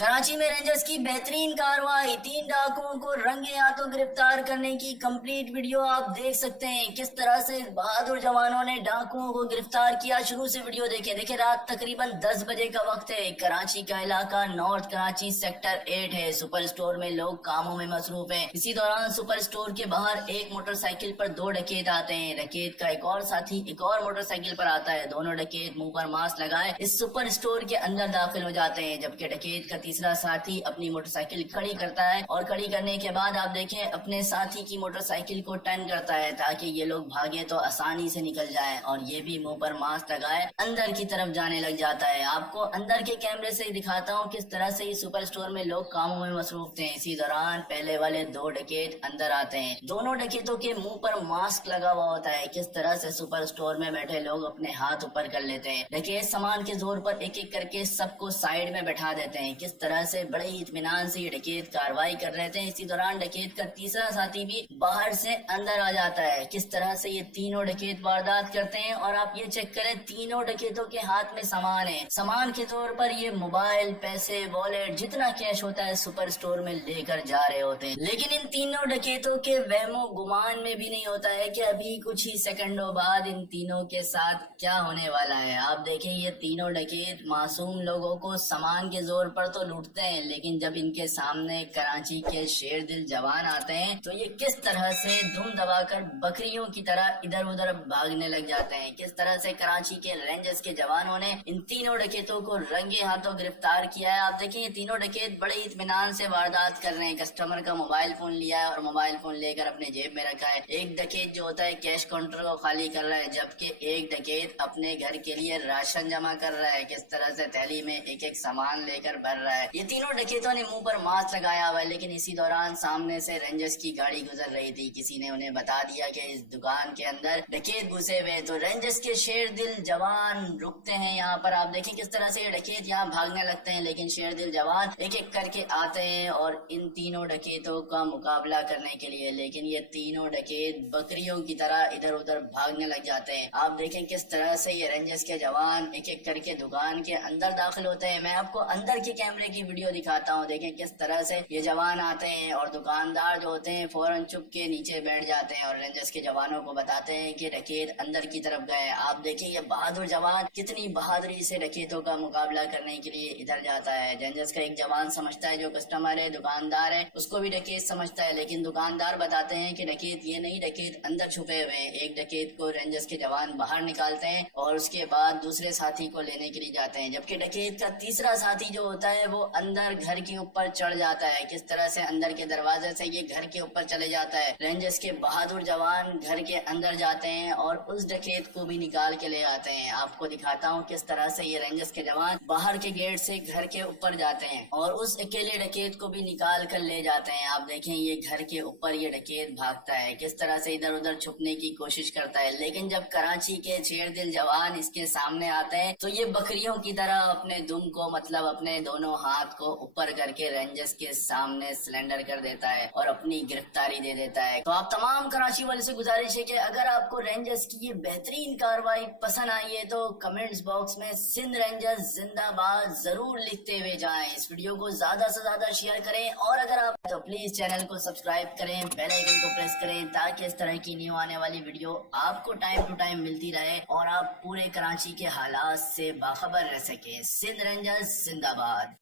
कराची में रेंजर्स की बेहतरीन कार्रवाई, 3 डाकुओं को रंगे हाथों गिरफ्तार करने की कंप्लीट वीडियो आप देख सकते हैं। किस तरह से बहादुर जवानों ने डाकुओं को गिरफ्तार किया, शुरू से वीडियो देखें। देखिए रात तकरीबन 10 बजे का वक्त है। कराची का इलाका नॉर्थ कराची सेक्टर 8 है। सुपर स्टोर में लोग कामों में मसरूफ हैं। इसी दौरान सुपर स्टोर के बाहर एक मोटरसाइकिल पर 2 डकैत आते हैं। डकैत का एक और साथी एक और मोटरसाइकिल पर आता है। दोनों डकैत मुंह पर मास्क लगाए इस सुपर स्टोर के अंदर दाखिल हो जाते हैं, जबकि डकैत का तीसरा साथी अपनी मोटरसाइकिल खड़ी करता है और खड़ी करने के बाद आप देखें अपने साथी की मोटरसाइकिल को टर्न करता है ताकि ये लोग भागे तो आसानी से निकल जाए, और ये भी मुंह पर मास्क लगाए अंदर की तरफ जाने लग जाता है। आपको अंदर के कैमरे से दिखाता हूँ किस तरह से इस सुपर स्टोर में लोग कामों में मसरूफ थे। इसी दौरान पहले वाले 2 डकैत अंदर आते हैं। दोनों डकैतों के मुंह पर मास्क लगा हुआ होता है। किस तरह से सुपर स्टोर में बैठे लोग अपने हाथ ऊपर कर लेते हैं। डकैत सामान के जोर पर एक एक करके सबको साइड में बैठा देते हैं। किस तरह से बड़े ही इत्मीनान से ये डकैत कार्रवाई कर रहे थे। इसी दौरान डकैत का तीसरा साथी भी बाहर से अंदर आ जाता है। किस तरह से ये तीनों डकैत वारदात करते हैं, और आप ये चेक करें तीनों डकैतों के हाथ में सामान है। सामान के तौर पर ये मोबाइल, पैसे, वॉलेट, जितना कैश होता है सुपर स्टोर में लेकर जा रहे होते हैं। लेकिन इन तीनों डकैतों के वहमो गुमान में भी नहीं होता है कि अभी कुछ ही सेकंडों बाद इन तीनों के साथ क्या होने वाला है। आप देखें ये तीनों डकैत मासूम लोगों को सामान के जोर पर तो लूटते हैं, लेकिन जब इनके सामने कराची के शेर दिल जवान आते हैं तो ये किस तरह से धुम दबाकर बकरियों की तरह इधर उधर भागने लग जाते हैं। किस तरह से कराची के रेंजर्स के जवानों ने इन तीनों डकैतों को रंगे हाथों गिरफ्तार किया है। आप देखिए ये तीनों डकैत बड़े इत्मीनान से वारदात कर रहे हैं। कस्टमर का मोबाइल फोन लिया है और मोबाइल फोन लेकर अपने जेब में रखा है। एक डकैत जो होता है कैश काउंटर को खाली कर रहा है, जबकि एक डकैत अपने घर के लिए राशन जमा कर रहा है। किस तरह से थैली में एक एक सामान लेकर भर रहा है। ये तीनों डकैतों ने मुंह पर मास्क लगाया हुआ है, लेकिन इसी दौरान सामने से रेंजर्स की गाड़ी गुजर रही थी। किसी ने उन्हें बता दिया कि इस दुकान के अंदर डकैत घुसे हुए, तो रेंजर्स के शेर दिल जवान रुकते हैं। यहाँ पर आप देखें किस तरह से ये डकैत यहाँ भागने लगते हैं, लेकिन शेर दिल जवान एक एक करके आते हैं और इन तीनों डकैतों का मुकाबला करने के लिए। लेकिन ये तीनों डकैत बकरियों की तरह इधर उधर भागने लग जाते हैं। आप देखें किस तरह से ये रेंजर्स के जवान एक एक करके दुकान के अंदर दाखिल होते हैं। मैं आपको अंदर के कैमरे की वीडियो दिखाता हूँ। देखें किस तरह से ये जवान आते हैं और दुकानदार जो होते हैं फौरन चुप के नीचे बैठ जाते हैं और रेंजर्स के जवानों को बताते हैं कि डकैत अंदर की तरफ गए। आप देखें ये बहादुर जवान कितनी बहादुरी से डकैतों का मुकाबला करने के लिए इधर जाता है। रेंजर्स का एक जवान समझता है जो कस्टमर है, दुकानदार है, उसको भी डकैत समझता है, लेकिन दुकानदार बताते हैं कि डकैत ये नहीं, डकैत अंदर छुपे हुए हैं। एक डकैत को रेंजर्स के जवान बाहर निकालते हैं और उसके बाद दूसरे साथी को लेने के लिए जाते हैं, जबकि डकैत का तीसरा साथी जो होता है वो अंदर घर के ऊपर चढ़ जाता है। किस तरह से अंदर के दरवाजे से ये घर के ऊपर चले जाता है। रेंजर्स के बहादुर जवान घर के अंदर जाते हैं और उस डकैत को भी निकाल के ले आते हैं। आपको दिखाता हूँ किस तरह से ये रेंजर्स के जवान बाहर के गेट से घर के ऊपर जाते हैं और उस अकेले डकैत को भी निकाल कर ले जाते हैं। आप देखें ये घर के ऊपर ये डकैत भागता है, किस तरह से इधर उधर छुपने की कोशिश करता है, लेकिन जब कराची के शेर दिल जवान इसके सामने आते हैं तो ये बकरियों की तरह अपने दुम को मतलब अपने दोनों हाथ को ऊपर करके रेंजर्स के सामने सिलेंडर कर देता है और अपनी गिरफ्तारी दे देता है। तो आप तमाम कराची वाले से गुजारिश है कि अगर आपको रेंजर्स की ये बेहतरीन कार्रवाई पसंद आई है तो कमेंट्स बॉक्स में सिंध रेंजर्स जिंदाबाद जरूर लिखते हुए जाएं। इस वीडियो को ज्यादा से ज्यादा शेयर करें और अगर आप तो प्लीज चैनल को सब्सक्राइब करें, बेल आइकन को प्रेस करें ताकि इस तरह की न्यू आने वाली वीडियो आपको टाइम टू टाइम मिलती रहे और आप पूरे कराची के हालात से बाखबर रह सके। सिंध रेंजर्स जिंदाबाद।